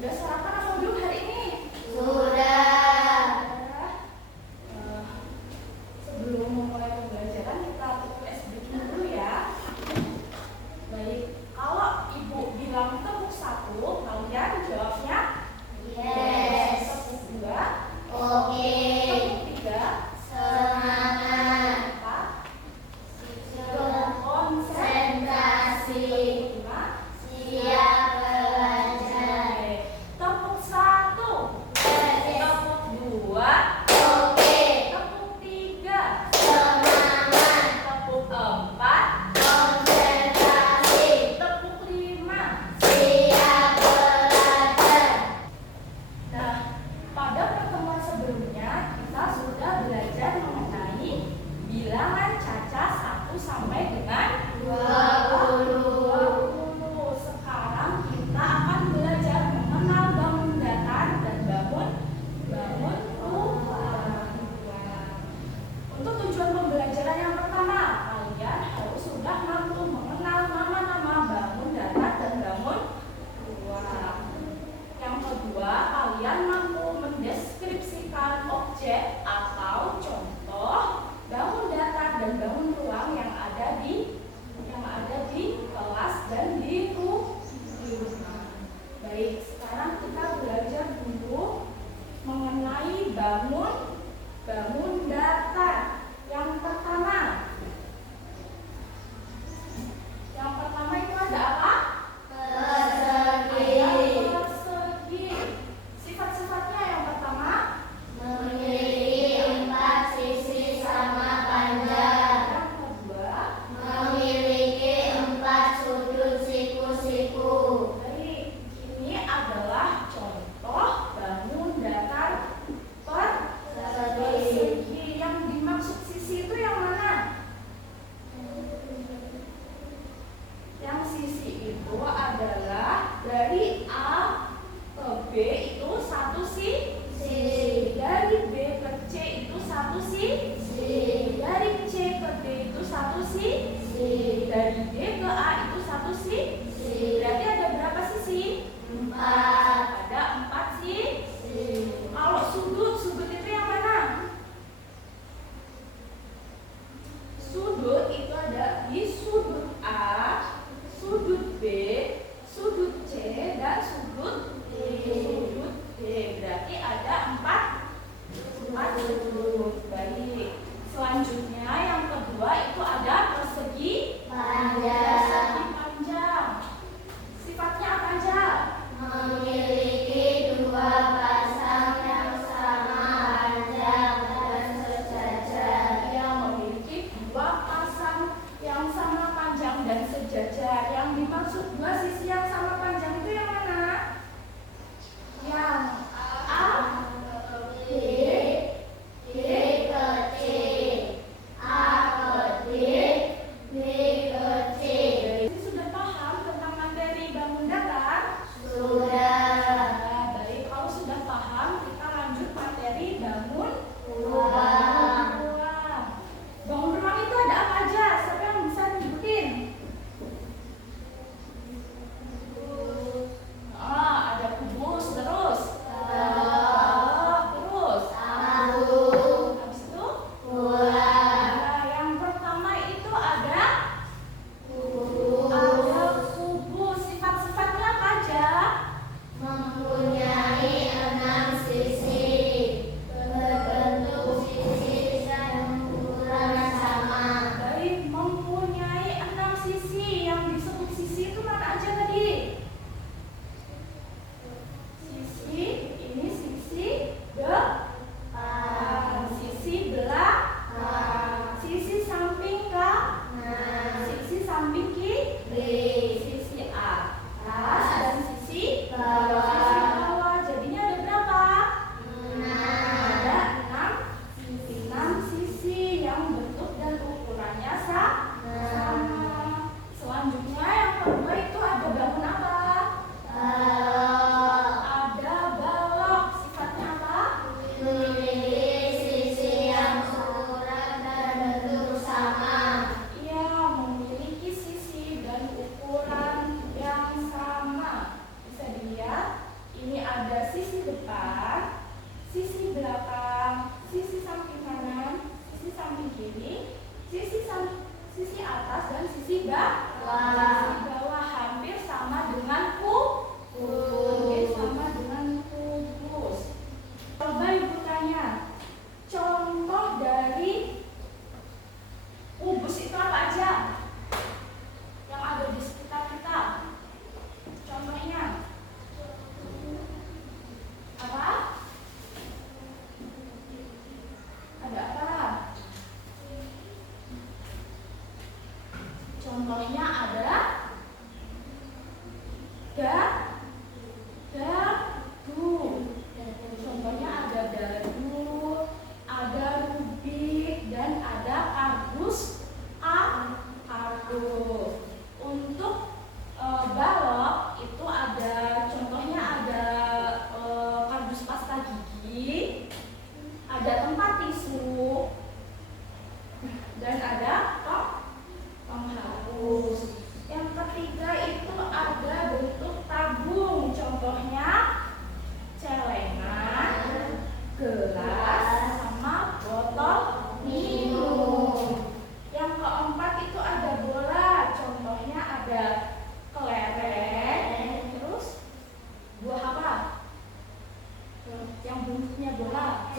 Udah sarapan apa belum hari ini? Sudah. Sebelum memulai pembelajaran kita tes bikin dulu ya. Baik, kalau ibu bilang tepuk 1, kalian jawabnya Yes. Tepuk 2, Oke. tepuk 3, Semangat. 4, Konsentrasi. 5. Siap belajar. Tepuk 1, Yes. tepuk 2, Oke. tepuk 3, Semangat. tepuk 4, Konsentrasi. tepuk 5. Siap belajar. Nah, pada pertemuan sebelumnya kita sudah belajar mengenai bilangan caca 1 sampai dengan 20. Sekarang kita akan belajar mengenal bangun datar dan bangun ruang. Untuk tujuan pembelajaran yang pertama, kalian harus sudah mampu mengenal nama-nama bangun datar dan bangun ruang. Yang kedua, kalian mampu mendeskripsikan objek atau contoh bangun datar dan bangun ruang yang ada di kelas dan di rumah. Baik, sekarang kita belajar dulu mengenai bangun datar. Yang pertama itu ada apa? Persegi. Persegi. Sifat-sifatnya yang pertama, Memiliki 4 sisi sama panjang. yang kedua, Memiliki 4 sudut siku-siku. baik, ini adalah bentuknya bola.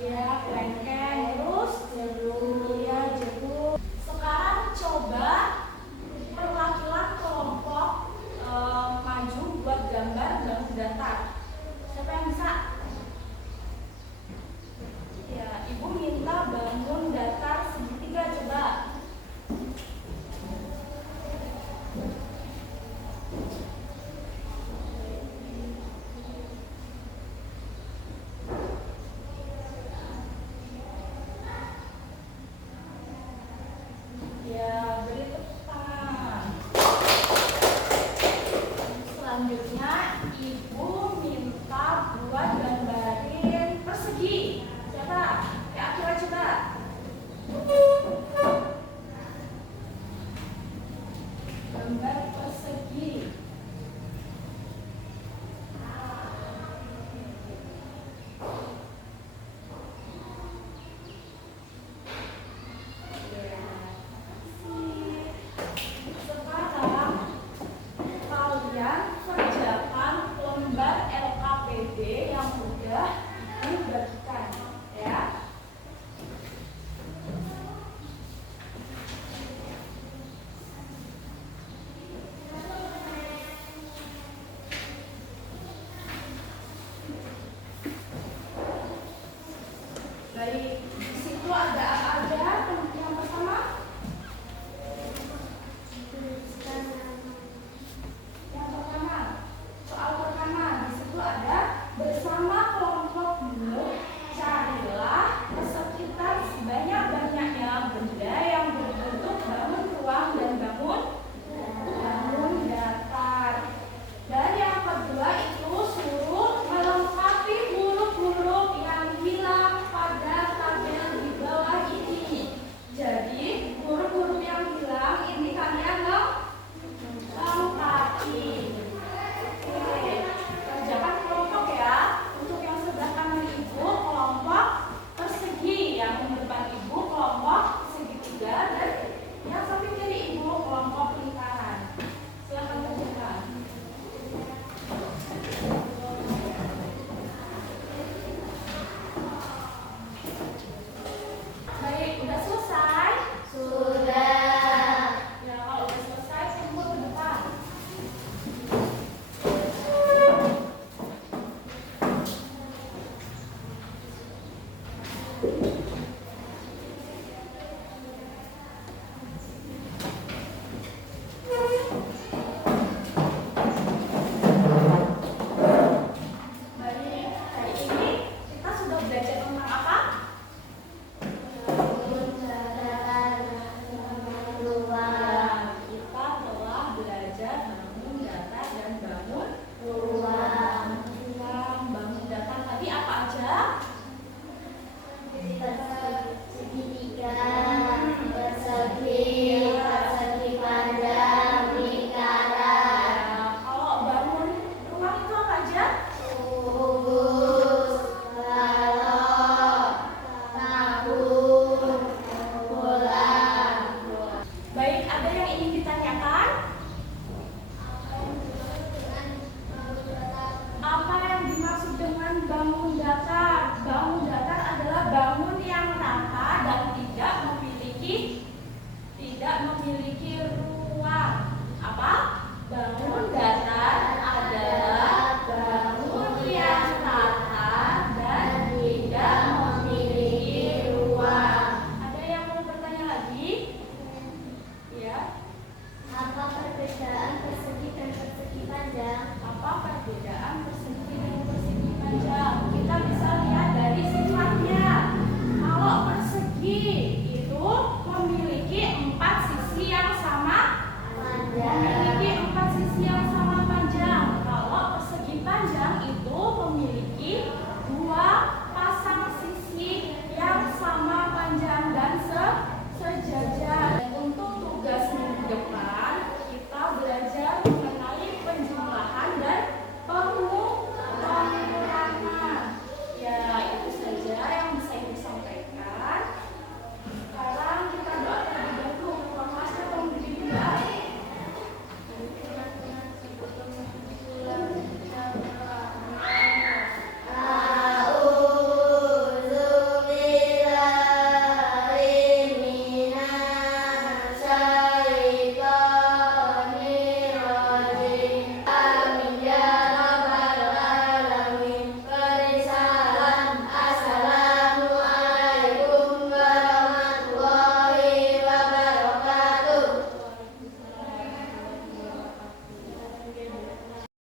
Ya, kelengkeng. Terus jeruk. Ya, jeruk. Sekarang coba perwakilan kelompok maju buat gambar bangun datar. Siapa yang bisa? Ya, Ibu minta bangun datar segitiga, coba. Ya, beri tepuk tangan. Selanjutnya, Ibu minta buat gambarin persegi. Siapa? Ya, Akira coba. Gambar persegi. Sekarang kalian kerjakan lembar LKPD yang sudah dibagikan, ya. Baik, di situ ada apa aja? Yang pertama, soal pertama di situ ada bersama kelompok dulu carilah di sekitar sebanyak-banyaknya benda yang berbentuk bangun ruang dan bangun datar. Dan yang kedua itu suruh melengkapi huruf-huruf yang hilang pada tabel di bawah ini. Jadi huruf-huruf yang hilang ini kalian lengkapi. Oke, kerjakan kelompok ya. Untuk yang sebelah kanan Ibu kelompok persegi, yang depan Ibu kelompok segitiga, dan yang samping kiri Ibu kelompok lingkaran. Silakan kerjakan. Baik, udah selesai? Sudah. Ya, kalau udah selesai, kumpul ke depan. Baik, hari ini kita sudah belajar tentang apa? Kita telah belajar bangun datar dan bangun ruang. Bangun datar tadi apa aja? Segitiga, persegi panjang, lingkaran, Kalau bangun ruang itu apa aja? kubus, balok, tabung, bola. Baik, ada yang ingin ditanyakan? Apa yang dimaksud dengan bangun datar? Bangun datar adalah bangun yang rata dan tidak memiliki ruang. Apa? Bangun datar adalah bangun yang rata dan tidak memiliki ruang. Ada yang mau bertanya lagi? Ya. Apa perbedaan persegi dan persegi panjang? Apa perbedaan persegi